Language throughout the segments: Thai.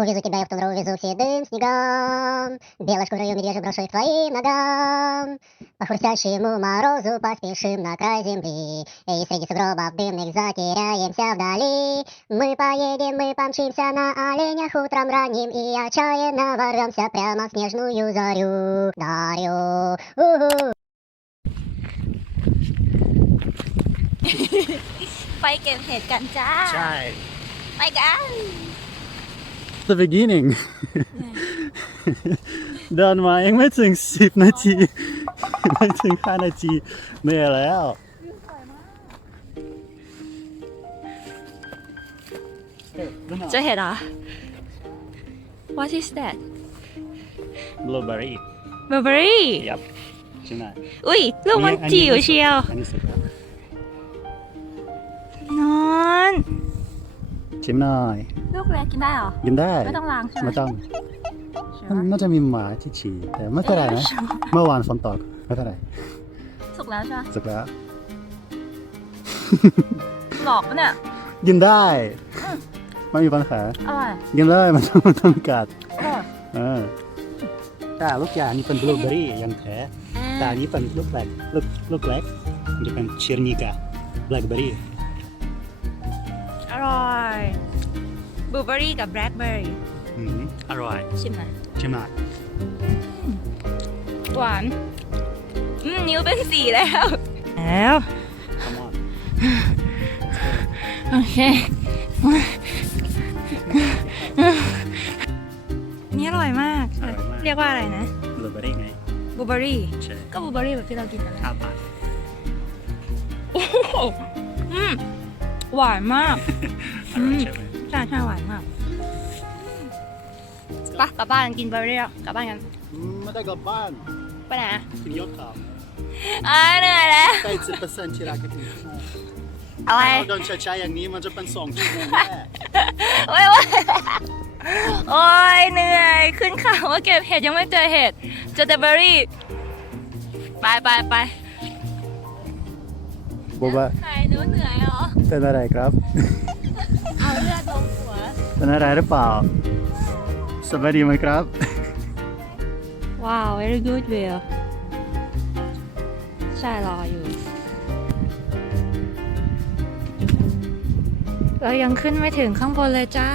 Увезу тебя я в тундру, увезу седым снегом. Белой шкурою медвежью брошу к твоим ногам. По хрустящему морозу поспешим на край земли, И среди сугробов дымных затеряемся вдали. Мы поедем, мы помчимся на оленях утром ранним, И отчаянно ворвемся прямо в снежную зарю. Дарю. У-ху. Пойдем, Пойдем, Пойдем, Пойдем, Paigan! the beginning เดินมายังไม่ถึงสิบนาที ไม่ถึงห้านาทีเหนื่อยแล้ว เจอเห็ดเหรอ What is that blueberry Burberry ยับใช่ไหม อุ้ยลูกมันจิ๋วเชียว อันนี้สุดแล้ว นอน ชิมหน่อย ลูกเล็กกินได้เหรอ กินได้ไม่ต้องล้างใช่ไหมไม่ต้องใช่มันปะน่าจะมีหมาที่ฉี่แต่ไม่เป็นไรนะเมื่อวานฝนตกไม่เป็นไรสุกแล้วใช่ไหมสุกแล้วหลอกปะเนี่ยกินได้ไม่มีปัญหาอร่อยกินได้มันต้องมันต้องกัดอร่อยเออแต่ลูกยางนี่เป็นบลูเบอรี่ยังแท้แต่อันนี้เป็นลูกเล็กลูกลูกเล็กมันจะเป็นเชอร์นิกาแบล็คเบอรี่อร่อย บลูเบอรี่กับแบล็คเบอรี่อร่อยชิมหน่อยใช่ไหมหวานอืมนิ้วเป็นสีแล้ว แล้ว Come on โอเคนี่อร่อยมาก อร่อยมากเรียกว่าอะไรนะบลูเบอรี่ไง บลูเบอรี่ ใช่ก็บลูเบอรี่แบบที่เรากินกันแหล้วอาปากอืมหวานมาก อร่อยใช่ไหมใช่ใช่หวานมากไปะกลับบ้านกินเบอร์รี่แล้วกลับบ้านกันอืมไม่ได้กลับบ้านไปไหนอะขึ้นยอดเขาอ่าเหนื่อยแล้วใกล้สิบเปอร์เซ็นต์ที่รักกันถึงอะไรถ้าเราเดินช้าๆอย่างนี้มันจะเป็นสองชั่วโมงแน่โอ้ยโอ้ยโอ้ยเหนื่อยขึ้นเขาว่าเก็บเห็ดยังไม่เจอเห็ดเจอแต่เบอร์รี่ไปไปไปบอกว่าใครหนูเหนื่อยเหรอเป็นอะไรครับ เป็นอะไรหรือเปล่า สบายดีไหมครับ ว้าว very good view ใช่รออยู่ เรายังขึ้นไม่ถึงข้างบนเลยจ้า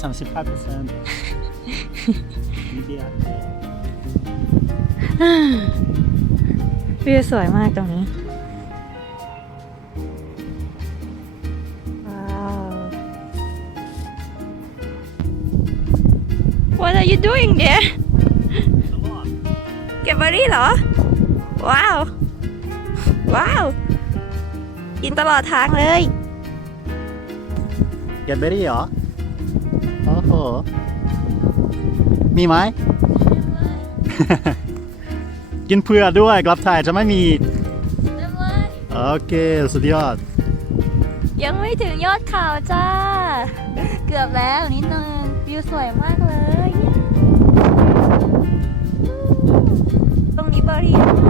สามสิบห้าเปอร์เซ็นต์นิดเดียววิวสวยมากตรงนี้ you doing there เก็บเบอร์รี่เหรอ ว้าว ว้าว กินตลอดทางเลยแกเบอรี่เหรอ โอ้โห มีไหม กินเผื่อด้วยกลับถ่ายจะไม่มี โอเค สุดยอด ยังไม่ถึงยอดเขาจ้า เกือบแล้วนิดนึง วิวสวยมากเลย ต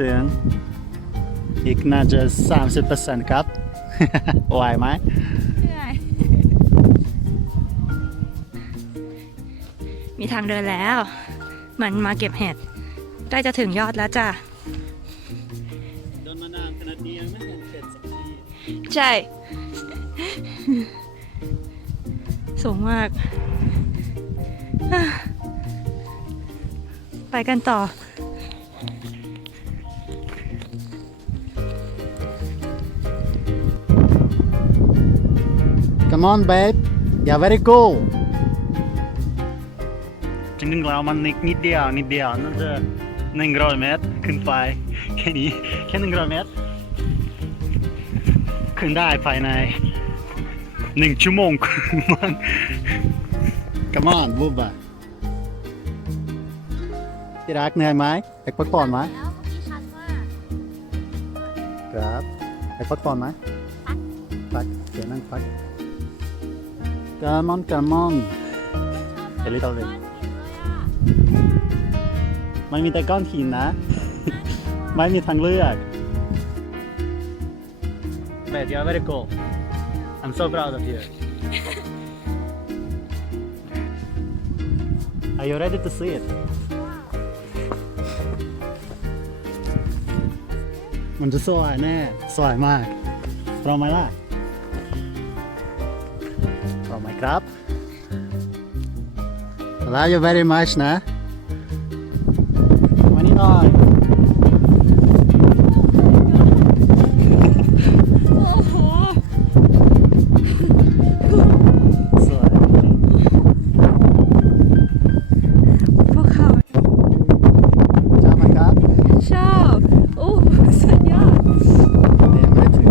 ถึง อีกน่าจะ 30%ครับ ไหวไหมมีทางเดินแล้ว มันมาเก็บเห็ดใกล้จะถึงยอดแล้วจ้ะเดินมานานขนาดนี้ยังไม่เห็นเสร็จสักทีใช่ สูงมากอะไปกันต่อ Come on babe Yeah very cool จริงๆแล้วมันนิดนิดเดียวนิดเดียวน่าจะหนึ่งร้อยเมตรขึ้นไปแค่นี้แค่หนึ่งร้อยเมตร ขึ้นได้ภายในหนึ่งชั่วโมงมัน Come on บูบะที่รักเหนื่อยไหมอยากพักผ่อนไหมแล้วเมื่อกี้ชันมากครับอยากพักผ่อนไหมพักเดี๋ยวนั่งพัก Come on come on a little bit ไม่มีแต่ก้อนหินนะ ไม่มีทางเลือก But you're very cool I'm so proud of you Are you ready to see it มันจะสวยแน่ สวยมากพร้อมไหมล่ะ Love you very much นะ วันนี้ก่อนโอ้โหสวยพวกเขา ชอบไหมครับชอบโอ้สุดยอดเดี๋ยวไม่ถึง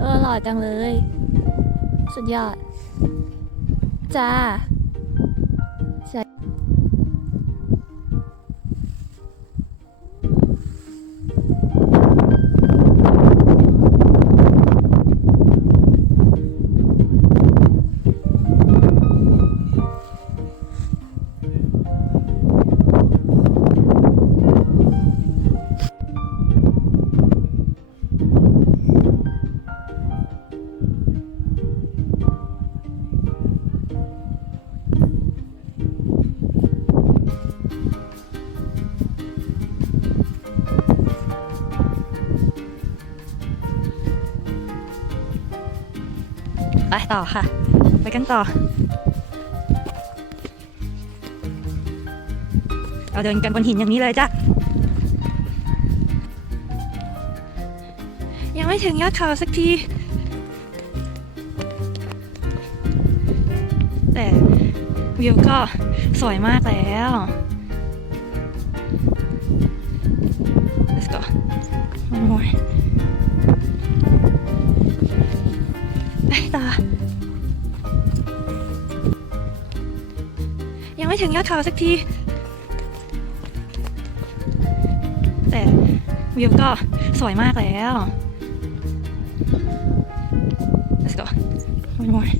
เออหล่อจังเลย สุดยอด จ้า ไปต่อค่ะ ไปกันต่อ เราเดินกันบนหินอย่างนี้เลยจ้ะ ยังไม่ถึงยอดเขาสักที แต่วิวก็สวยมากแล้ว let's go one more ถึงยอดเขาสักที แต่วิวก็สวยมากแล้ว let's go one more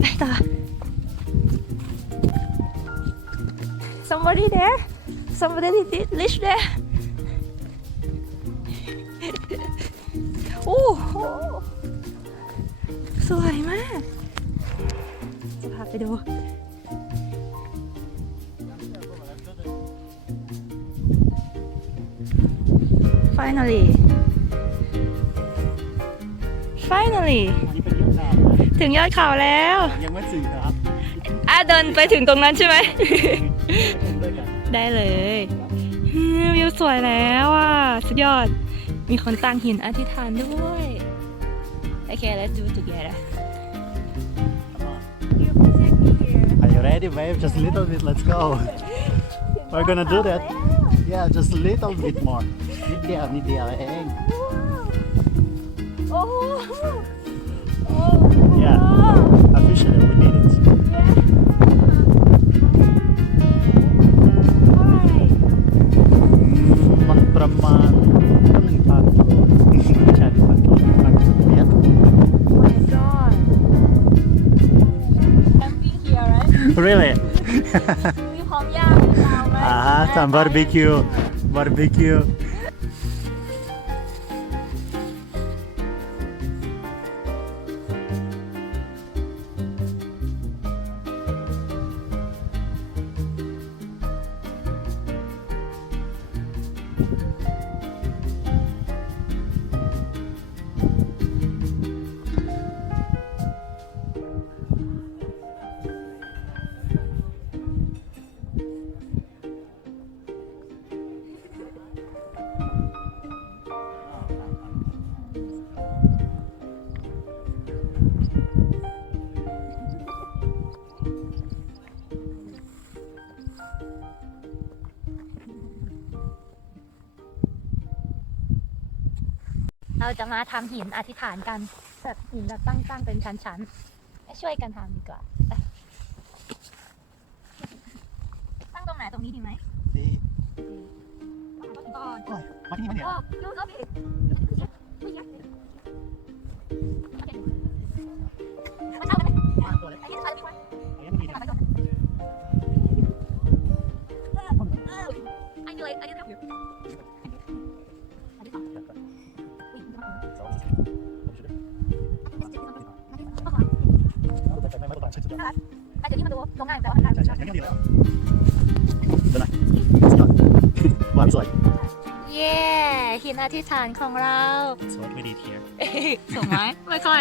ไปต่อ somebody there somebody did live there โอ้โหสวยมาก จะพาไปดู finally finally อันนี้เป็นยอดดาวถึงยอดเขาแล้ว ยังไม่ถึงครับอะเดินไปถึงตรงนั้นใช่ไหมด้วยกันได้เลยอืมวิวสวยแล้วอะ สุดยอด มีคนตั้งหินอธิษฐานด้วย โอเค let's do it together ready, wave Just a little bit, let's go. We're gonna do that. Yeah, just a little bit more. Oh. Really มีพร้อมย่างมีดาวไหมอ่าฮะ เราจะมาทำหินอธิษฐานกันแบบหินแบบตั้งๆเป็นชั้นๆช่วยกันทำดีกว่าไปตั้งตรงไหนตรงนี้ดีไหมดีก่อนโอ้ยมาที่นี่มาเนี่ยโอ้ยูก็ผิดมาเช่ากันไหมมาตัวเล็กไอ้ยี่สิบสามดีกว่าเอ้ยมันมีนะ I do it. I do it. ส แต่เดี๋ยวนี้มาดูโรงงานแต่ว่ามันใช่ใช่ยังดีแล้วเดี๋ยวนะสุดยอดวางสวย เย้หินอธิษฐานของเราสวยไม่ดีเทียถูกไหมไม่ค่อย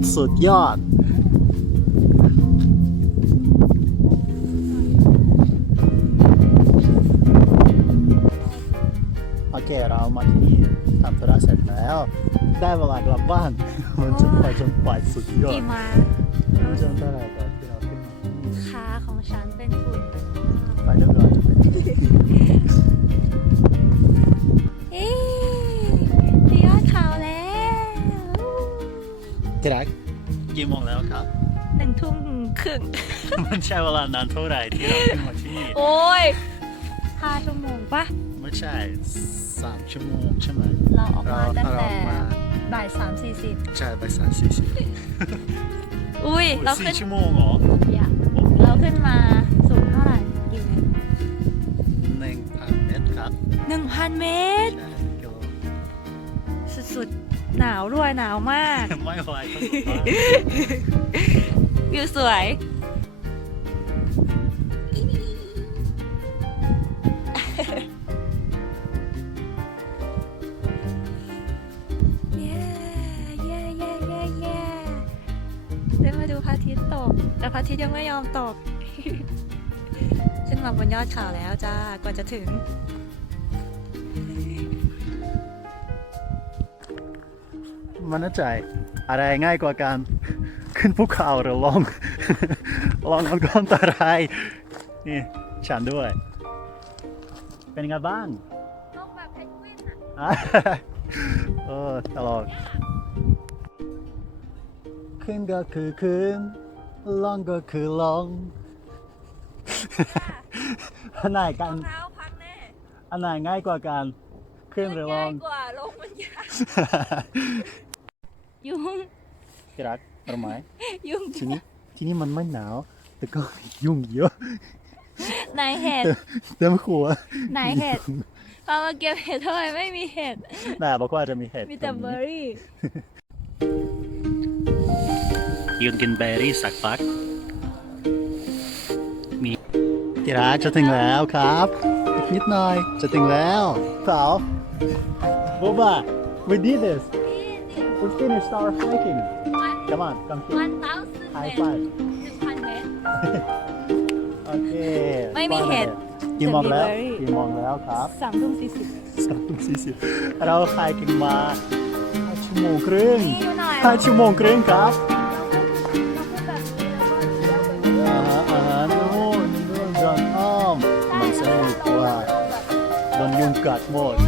จุดสุดยอด โอเคเรามาที่นี่ทำธุระเสร็จแล้ว ได้เวลากลับบ้าน มันจะไปจนปลายสุดยอดีดมากไม่จำได้อะไรตอนที่เราขึ้นมาที่นี่ขาของฉันเป็นฝุ่นไปเรียบร้อยจะเป็น ที่รักกี่โมงแล้วครับ หนึ่งทุ่มครึ่ง มันใช้เวลานานเท่าไหร่ที่เราขึ้นมาที่นี่โอ้ยห้าชั่วโมงปะไม่ใช่สามชั่วโมงใช่ไหมเราออกเรามาตั้งเราแต่ออกมาบ่ายสามสี่สิบใช่ไปสามสี่สิบอุ้ย เราขึ้สี่นชั่วโมงเหรออย่าเราขึ้นมาสูงเท่าไหร่กี่เมตรหนึ่งพันเมตรครับหนึ่งพันเมตร ใช่กิโลสุดๆ หนาวด้วยหนาวมากไม่ไหวครับวิวสวย เย้เย้เย้เย้เย้ได้มาดูพระอาทิตย์ตก แต่พระอาทิตย์ยังไม่ยอมตก ขึ้นมาบนยอดเขาแล้วจ้ากว่าจะถึง มันน่าใจ อะไรง่ายกว่าการขึ้นภูเขาหรือลงลงมันก็อันตรายนี่ฉันด้วย เป็นไงบ้างลงแบบเพนกวินอะอะเออตลกขขึ้นก็คือขึ้นลงก็คือลงอันไหนกันเท้าพังแน่อันไหนง่ายกว่ากันขึ้นหรือลง่ายงกว่าลงมันยาก ยุงที่รักรู้ไหมยุงทีนี้ที่นี่มันไม่หนาวแต่ก็ยุ่งเยอะนายเห็ดเต็มหัวนายเห็ดพามาเก็บเห็ดทำไมไม่มีเห็ดน่าบอกว่าจะมีเห็ดมีแต่รงเบอนี้ร์รี่ยืนกินเบอร์รี่สักพักมีที่รักจะถึงแล้วครับอีกนิดหน่อยจะถึงแล้วสาวโบบา we did this we finished our hiking come on come here วันเท้าสิบ high เมตร five หนึ่งพันเมตร โอเคไม่มีเห็ดกี่โมงแล้วจะมีเบอร์รี่กี่โมงแล้วครับสามทุ่มสี่สิบสามทุ่มสี่สิบเราไฮกิ้งมาห้าชั่วโมงครึ่งนี่ดูหน่อยห้าชั่วโมงครึ่งครับเราพูดแบบนี้แล้วก็เลี้ยวไปเรื่อยอ่าฮะอ่าฮะนู่นนู่นจอนอ้อมมันสนุกกว่าโดนยุงกัดหมดใช่